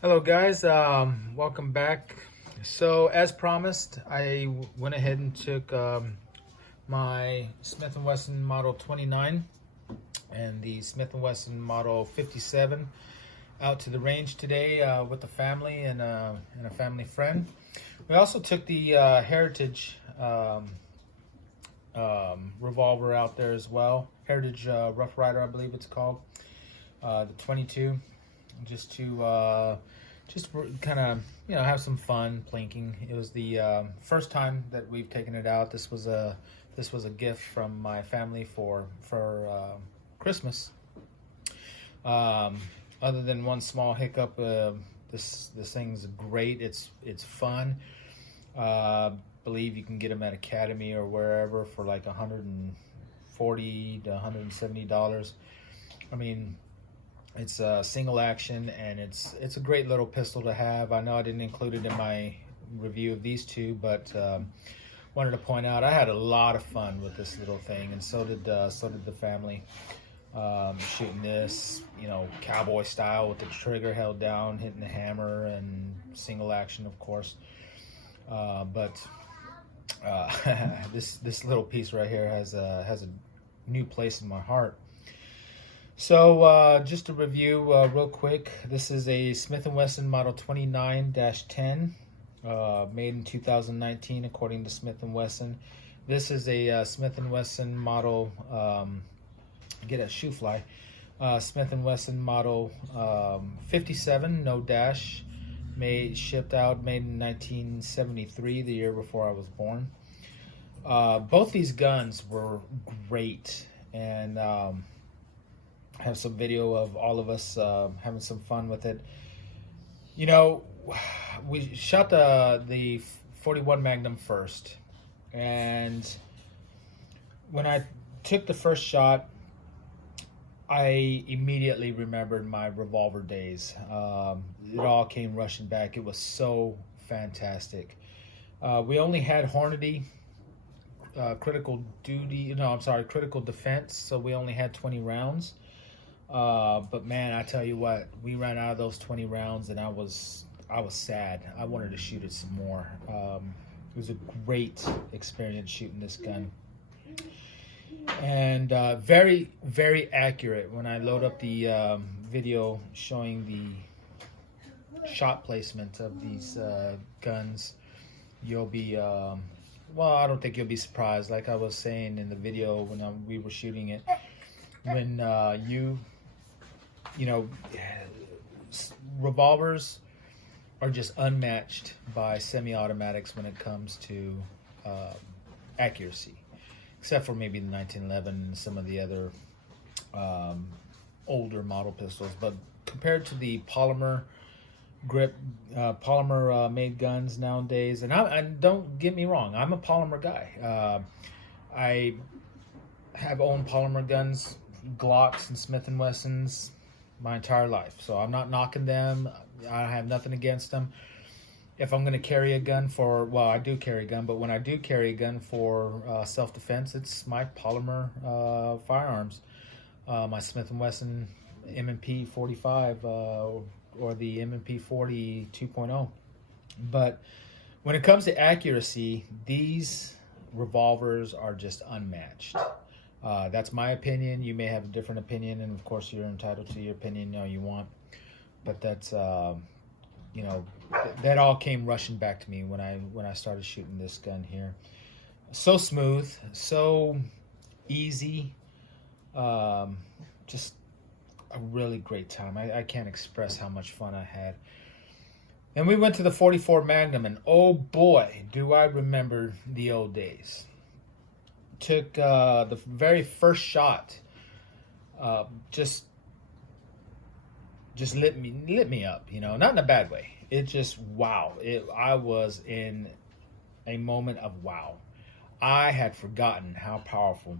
Hello guys, welcome back. So as promised, I went ahead and took my Smith and Wesson Model 29 and the Smith and Wesson Model 57 out to the range today with the family and a family friend. We also took the Heritage revolver out there as well. Heritage Rough Rider, I believe it's called, the 22, just to kind of have some fun plinking. It was the first time that we've taken it out. This was a gift from my family for Christmas. Other than one small hiccup, this thing's great. It's fun. Believe you can get them at Academy or wherever for like $140 to $170. I mean, it's a single action, and it's a great little pistol to have. I know I didn't include it in my review of these two, but wanted to point out I had a lot of fun with this little thing, and so did the family. Shooting this, cowboy style with the trigger held down, hitting the hammer, and single action, of course. But this little piece right here has a new place in my heart. So just to review real quick, this is a Smith and Wesson Model 29-10, made in 2019 according to Smith and Wesson. This is a Smith and Wesson Model, get a shoe fly, Smith and Wesson Model 57, no dash, shipped out, made in 1973, the year before I was born. Both these guns were great, and have some video of all of us having some fun with it. We shot the 41 Magnum first, and when I took the first shot, I immediately remembered my revolver days. It all came rushing back. It was so fantastic. We only had Hornady critical defense, so we only had 20 rounds. But man, I tell you what, we ran out of those 20 rounds, and I was sad. I wanted to shoot it some more. It was a great experience shooting this gun, and very, very accurate. When I load up the video showing the shot placement of these guns, you'll be well, I don't think you'll be surprised. Like I was saying in the video when we were shooting it, when revolvers are just unmatched by semi-automatics when it comes to accuracy, except for maybe the 1911 and some of the other older model pistols. But compared to the polymer grip, polymer made guns nowadays, and don't get me wrong, I'm a polymer guy. I have owned polymer guns, Glocks and Smith and Wessons, my entire life, so I'm not knocking them. I have nothing against them. If I'm going to carry a gun I do carry a gun, but when I do carry a gun for self-defense, it's my polymer firearms, my Smith and Wesson M&P 45 or the M&P 40 2.0. But when it comes to accuracy, these revolvers are just unmatched. That's my opinion. You may have a different opinion, and of course you're entitled to your opinion all you want. But that's that all came rushing back to me when I started shooting this gun here. So smooth, so easy, just a really great time. I can't express how much fun I had. And we went to the 44 Magnum, and oh boy, do I remember the old days. Took the very first shot, just lit me up, not in a bad way. It just, wow. I was in a moment of wow. I had forgotten how powerful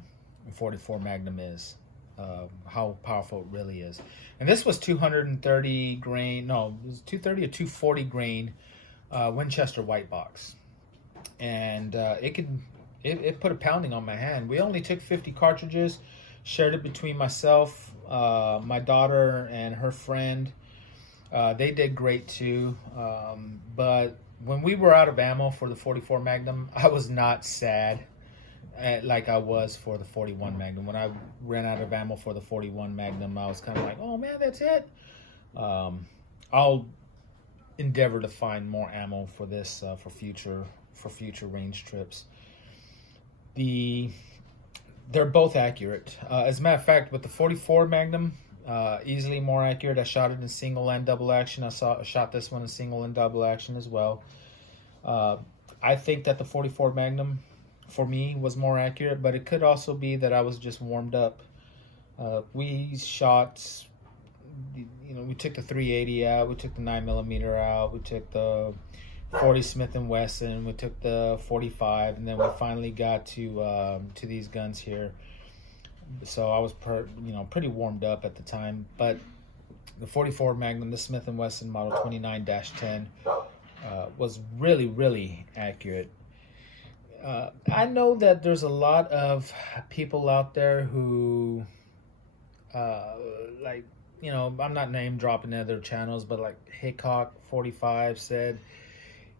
the 44 Magnum is, how powerful it really is. And this was 230 grain, no, it was 230 or 240 grain Winchester white box. And it put a pounding on my hand. We only took 50 cartridges, shared it between myself, my daughter, and her friend. They did great too. But when we were out of ammo for the 44 Magnum, I was not sad like I was for the 41 Magnum. When I ran out of ammo for the 41 Magnum, I was kind of like, oh man, that's it. I'll endeavor to find more ammo for this for future range trips. They're both accurate. As a matter of fact, with the 44 Magnum, easily more accurate. I shot it in single and double action. I shot this one in single and double action as well. I think that the 44 Magnum, for me, was more accurate, but it could also be that I was just warmed up. We shot, we took the 380 out, we took the 9mm out, we took the 40 Smith and Wesson, we took the 45, and then we finally got to these guns here. So I was pretty warmed up at the time. But the 44 Magnum, the Smith and Wesson Model 29-10, was really, really accurate. I know that there's a lot of people out there who, I'm not name dropping other channels, but like Hickok 45 said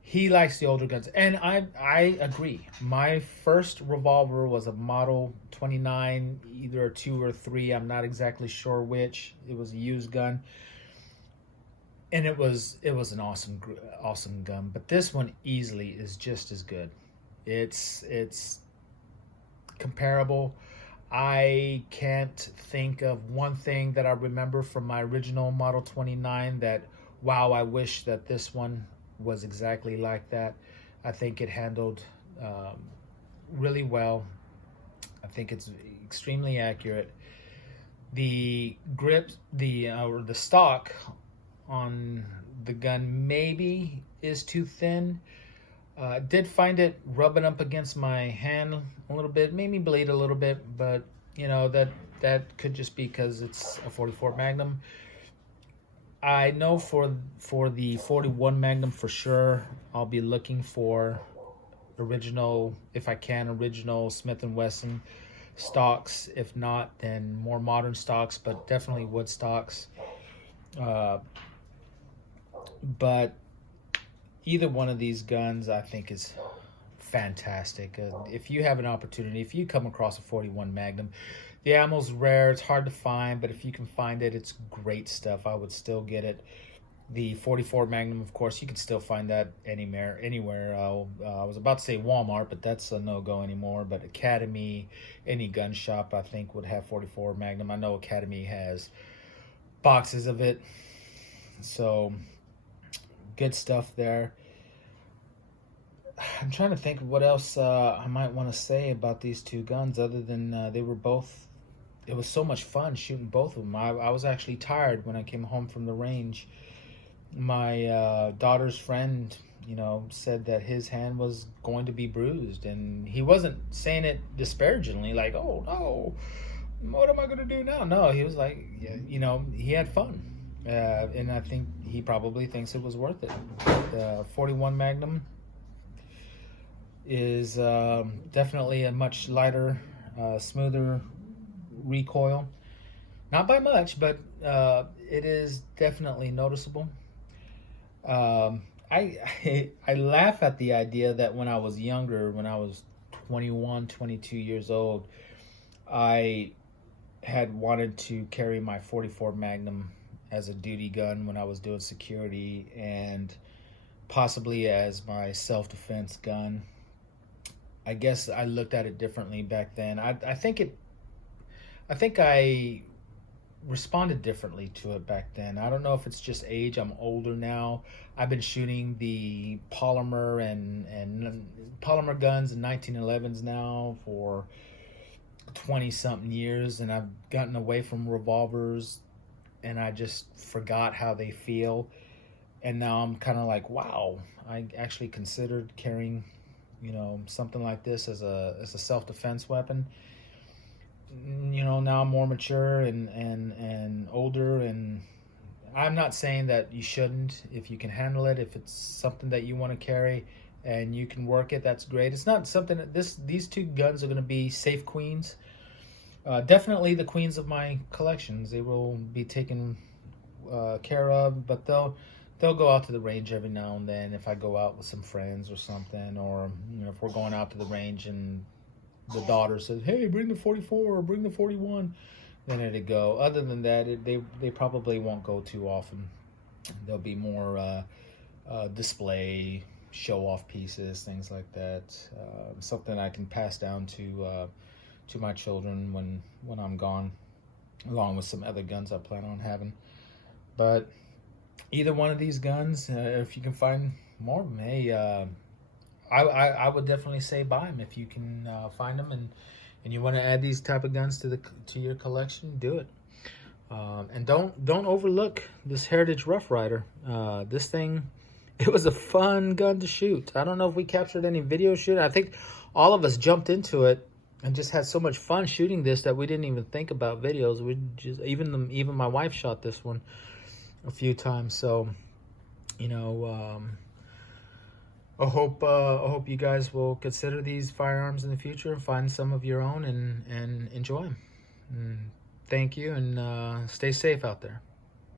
he likes the older guns, and I agree. My first revolver was a Model 29, either a 2 or 3. I'm not exactly sure which. It was a used gun, and it was an awesome gun. But this one easily is just as good. It's comparable. I can't think of one thing that I remember from my original Model 29 that, wow, I wish that this one was exactly like that. I think it handled really well. I think it's extremely accurate. The grip, or the stock on the gun maybe is too thin. Did find it rubbing up against my hand a little bit, made me bleed a little bit, but that could just be because it's a 44 Magnum. I know for the 41 Magnum for sure, I'll be looking for original, if I can, original Smith and Wesson stocks. If not, then more modern stocks, but definitely wood stocks. But either one of these guns I think is fantastic. If you have an opportunity, if you come across a 41 Magnum, the ammo's rare, it's hard to find, but if you can find it, it's great stuff. I would still get it. The 44 Magnum, of course, you can still find that anywhere. I was about to say Walmart, but that's a no-go anymore. But Academy, any gun shop, I think, would have 44 Magnum. I know Academy has boxes of it. So, good stuff there. I'm trying to think of what else I might want to say about these two guns other than they were both, it was so much fun shooting both of them. I was actually tired when I came home from the range. My daughter's friend, said that his hand was going to be bruised, and he wasn't saying it disparagingly, like, oh no, what am I going to do now? No, he was like, yeah, he had fun. And I think he probably thinks it was worth it. The 41 Magnum is definitely a much lighter, smoother recoil. Not by much, but it is definitely noticeable. I laugh at the idea that when I was younger, when I was 21, 22 years old, I had wanted to carry my 44 Magnum as a duty gun when I was doing security, and possibly as my self-defense gun. I guess I looked at it differently back then. I think I responded differently to it back then. I don't know if it's just age. I'm older now. I've been shooting the polymer and polymer guns and 1911s now for 20 something years, and I've gotten away from revolvers, and I just forgot how they feel. And now I'm kind of like, wow, I actually considered carrying something like this as a self-defense weapon. Now I'm more mature and older, and I'm not saying that you shouldn't. If you can handle it, if it's something that you want to carry and you can work it, that's great. It's not something that these two guns are going to be safe queens. Definitely the queens of my collections. They will be taken care of, but they'll go out to the range every now and then if I go out with some friends or something, or if we're going out to the range and the daughter says, "Hey, bring the 44 or bring the 41," then it'd go. Other than that, they probably won't go too often. There'll be more display, show-off pieces, things like that. Something I can pass down to my children when I'm gone, along with some other guns I plan on having. But either one of these guns, if you can find more of them, hey, I would definitely say buy them if you can find them, and you want to add these type of guns to your collection, do it. And don't overlook this Heritage Rough Rider. This thing, it was a fun gun to shoot. I don't know if we captured any video shoot. I think all of us jumped into it and just had so much fun shooting this that we didn't even think about videos. We just even my wife shot this one a few times. So, I hope you guys will consider these firearms in the future, find some of your own, and enjoy them. Thank you, and stay safe out there.